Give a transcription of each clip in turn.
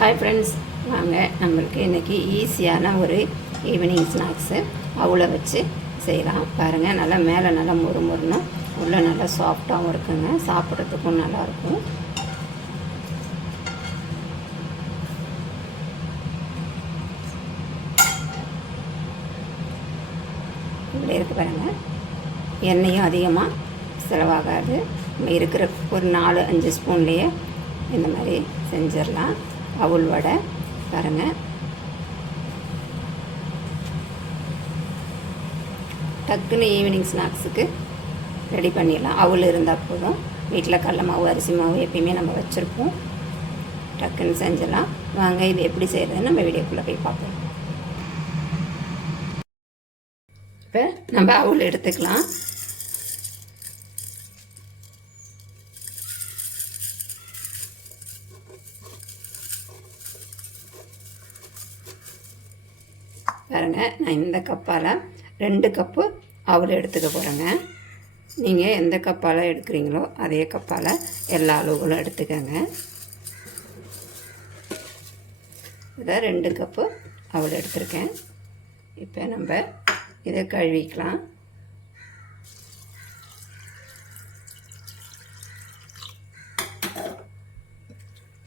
Hi friends, வாங்க நம்மளுக்கு இன்றைக்கி ஈஸியான ஒரு ஈவினிங் ஸ்நாக்ஸு அவளை வச்சு செய்யலாம். பாருங்கள், நல்லா மேலே நல்லா முறுமுறுணும், உள்ளே நல்லா சாஃப்டாகவும் இருக்குங்க, சாப்பிட்றதுக்கும் நல்லாயிருக்கும். இப்படி இருக்குது பாருங்கள். எண்ணெயும் அதிகமாக செலவாகாது. இருக்கிற ஒரு 4-5 ஸ்பூன்லேயே இந்த மாதிரி செஞ்சிடலாம். அவல் வடை பாருங்கள், டக்குன்னு ஈவினிங் ஸ்நாக்ஸுக்கு ரெடி பண்ணிடலாம். அவல் இருந்தால் போதும். வீட்டில் கடல மாவு, அரிசி மாவு எப்பயுமே நம்ம வச்சுருப்போம். டக்குன்னு செஞ்சிடலாம். வாங்க, இது எப்படி செய்கிறதுன்னு நம்ம வீடியோக்குள்ளே போய் பார்ப்போம். இப்போ நம்ம அவல் எடுத்துக்கலாம். பாருங்கள், நான் இந்த கப்பால் 2 கப்பு அவல் எடுத்துக்க போகிறேங்க. நீங்கள் எந்த கப்பால் எடுக்கிறீங்களோ அதே கப்பால் எல்லா அளவுகளும் எடுத்துக்கோங்க. இதை 2 கப்பு அவல் எடுத்துருக்கேன். இப்போ நம்ம இதை கழுவிக்கலாம்.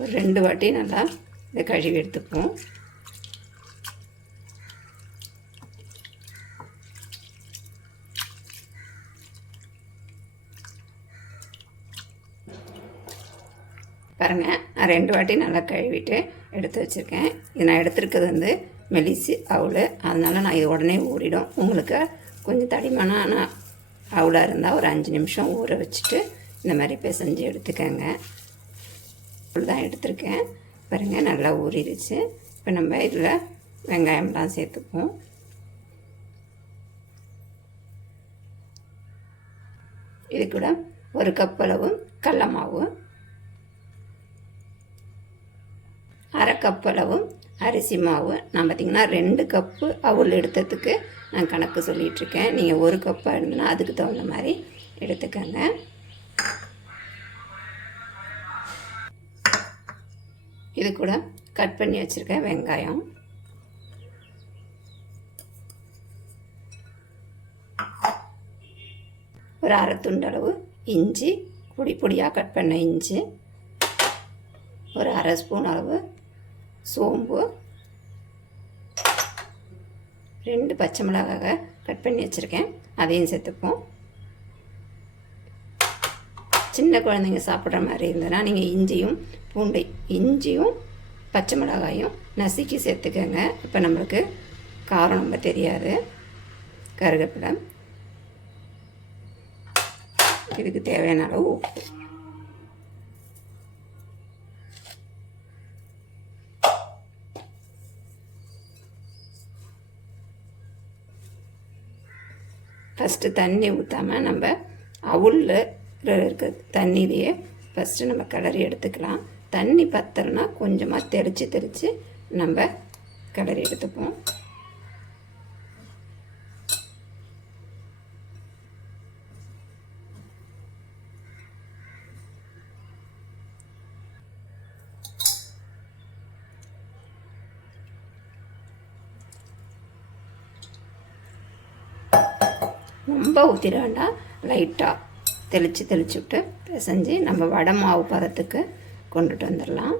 ஒரு 2 வாட்டி நல்லா இதை கழுவி எடுத்துப்போம். பாருங்கள், நான் 2 வாட்டி நல்லா கழுவிட்டு எடுத்து வச்சுருக்கேன். இது நான் எடுத்துருக்கிறது மெலிசி அவல், அதனால் நான் இது உடனே ஊறிடும். உங்களுக்கு கொஞ்சம் தடிமனான அவலாக இருந்தால் ஒரு 5 நிமிஷம் ஊற வச்சுட்டு இந்த மாதிரி பிசைஞ்சு எடுத்துக்கோங்க. அவள் தான் எடுத்துருக்கேன். பாருங்கள், நல்லா ஊறிடுச்சு. இப்போ நம்ம இதில் வெங்காயம்லாம் சேர்த்துப்போம். இது கூட 1 கப் அளவு கடல மாவு, 1/2 கப் அளவு அரிசி மாவு. நான் பார்த்திங்கன்னா 2 கப்பு அவல் எடுத்ததுக்கு நான் கணக்கு சொல்லிகிட்ருக்கேன். நீங்கள் 1 கப்பாக இருந்ததுன்னா அதுக்கு தகுந்த மாதிரி எடுத்துக்கோங்க. இது கூட கட் பண்ணி வச்சுருக்கேன் வெங்காயம், ஒரு 1/2 துண்டு அளவு இஞ்சி, பொடி பொடியாக கட் பண்ண இஞ்சி, ஒரு 1/2 ஸ்பூன் அளவு சோம்பு, 2 பச்சை மிளகாய் கட் பண்ணி வச்சுருக்கேன், அதையும் சேர்த்துப்போம். சின்ன குழந்தைங்க சாப்பிட்ற மாதிரி இருந்ததுன்னா நீங்கள் இஞ்சியும் பச்சை மிளகாயும் நசுக்கி சேர்த்துக்கோங்க. இப்போ நம்மளுக்கு காரம் ரொம்ப தெரியாது. கருவேப்பிலை, இதுக்கு தேவையான அளவு உப்பு. ஃபஸ்ட்டு தண்ணி ஊற்றாமல் நம்ம அவலில் இருக்க தண்ணியிலையே ஃபஸ்ட்டு நம்ம கிளறி எடுத்துக்கலாம். தண்ணி பத்தலைன்னா கொஞ்சமாக தெளித்து நம்ம கிளறி எடுத்துப்போம். ரொம்ப ஊற்றிட வேண்டாம், லைட்டாக தெளித்து விட்டு பிசைஞ்சு நம்ம வடை மாவு பதத்துக்கு கொண்டுட்டு வந்துடலாம்.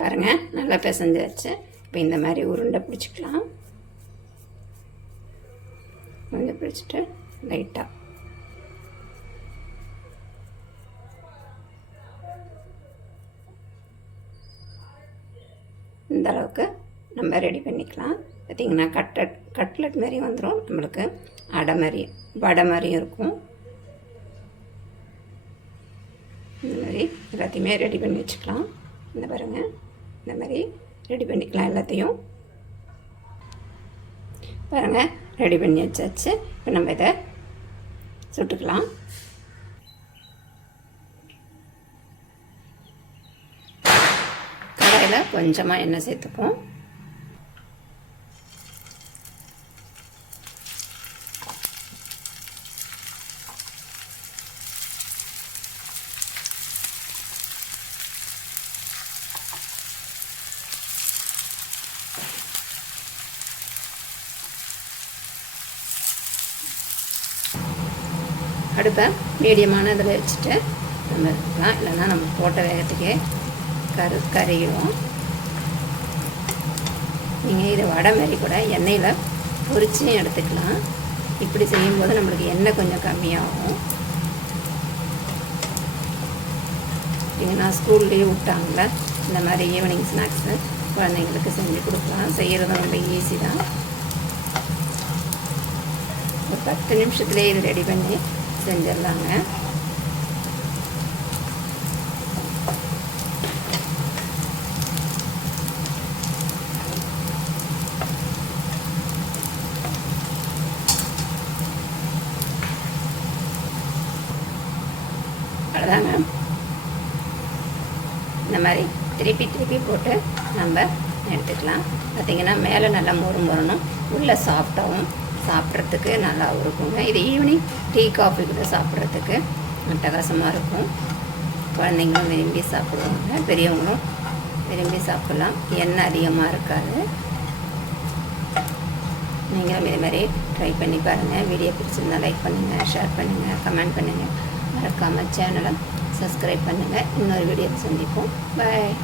பாருங்கள், நல்லா பிசைஞ்சு வச்சு இப்போ இந்த மாதிரி உருண்டை பிடிச்சிக்கலாம். கொஞ்சம் பிடிச்சிட்டு லைட்டாக இந்த அளவுக்கு நம்ம ரெடி பண்ணிக்கலாம். பார்த்திங்கன்னா கட்லெட் மாதிரி வந்துடும். நம்மளுக்கு வடை மாதிரியும் இருக்கும். இந்த மாதிரி எல்லாத்தையுமே ரெடி பண்ணி வச்சுக்கலாம். இந்த பாருங்கள், இந்த மாதிரி ரெடி பண்ணிக்கலாம் எல்லாத்தையும். பாருங்கள், ரெடி பண்ணி வச்சாச்சு. இப்போ நம்ம இதை சுட்டுக்கலாம். அதில் கொஞ்சமாக எண்ணெய் சேர்த்துப்போம். அடுப்பை மீடியமான இதில் வச்சுட்டு நம்ம எடுத்துக்கலாம், இல்லைன்னா நம்ம போட்ட வேகத்துக்கே கறிடுவோம். நீங்கள் இதை வடை மாதிரி கூட எண்ணெயில் பொரிச்சும் எடுத்துக்கலாம். இப்படி செய்யும்போது நம்மளுக்கு எண்ணெய் கொஞ்சம் கம்மியாகும். நான் ஸ்கூல்லேயே விட்டாங்கள இந்த மாதிரி ஈவினிங் ஸ்நாக்ஸு குழந்தைங்களுக்கு செஞ்சு கொடுக்கலாம். செய்கிறது ரொம்ப ஈஸி தான். ஒரு 10 நிமிஷத்துலேயே இது ரெடி பண்ணி செஞ்சிடலாங்க. அவ்வளோதாங்க. இந்த மாதிரி திருப்பி போட்டு நம்ம எடுத்துக்கலாம். பார்த்திங்கன்னா மேலே நல்லா முறுமுறணும், உள்ளே சாஃப்டாகவும் சாப்பிட்றதுக்கு நல்லாவும் இருக்குங்க. இது ஈவினிங் டீ காஃபி கூட சாப்பிட்றதுக்கு அட்டகாசமாக இருக்கும். குழந்தைங்களும் விரும்பி சாப்பிடுவாங்க, பெரியவங்களும் விரும்பி சாப்பிட்லாம். எண்ணெய் அதிகமாக இருக்காது. நீங்களும் இதுமாதிரி ட்ரை பண்ணி பாருங்கள். வீடியோ பிடிச்சிருந்தால் லைக் பண்ணுங்கள், ஷேர் பண்ணுங்கள், கமெண்ட் பண்ணுங்கள். மறக்காமல் சேனலை சப்ஸ்கிரைப் பண்ணுங்கள். இன்னொரு வீடியோ சந்திப்போம். பாய்.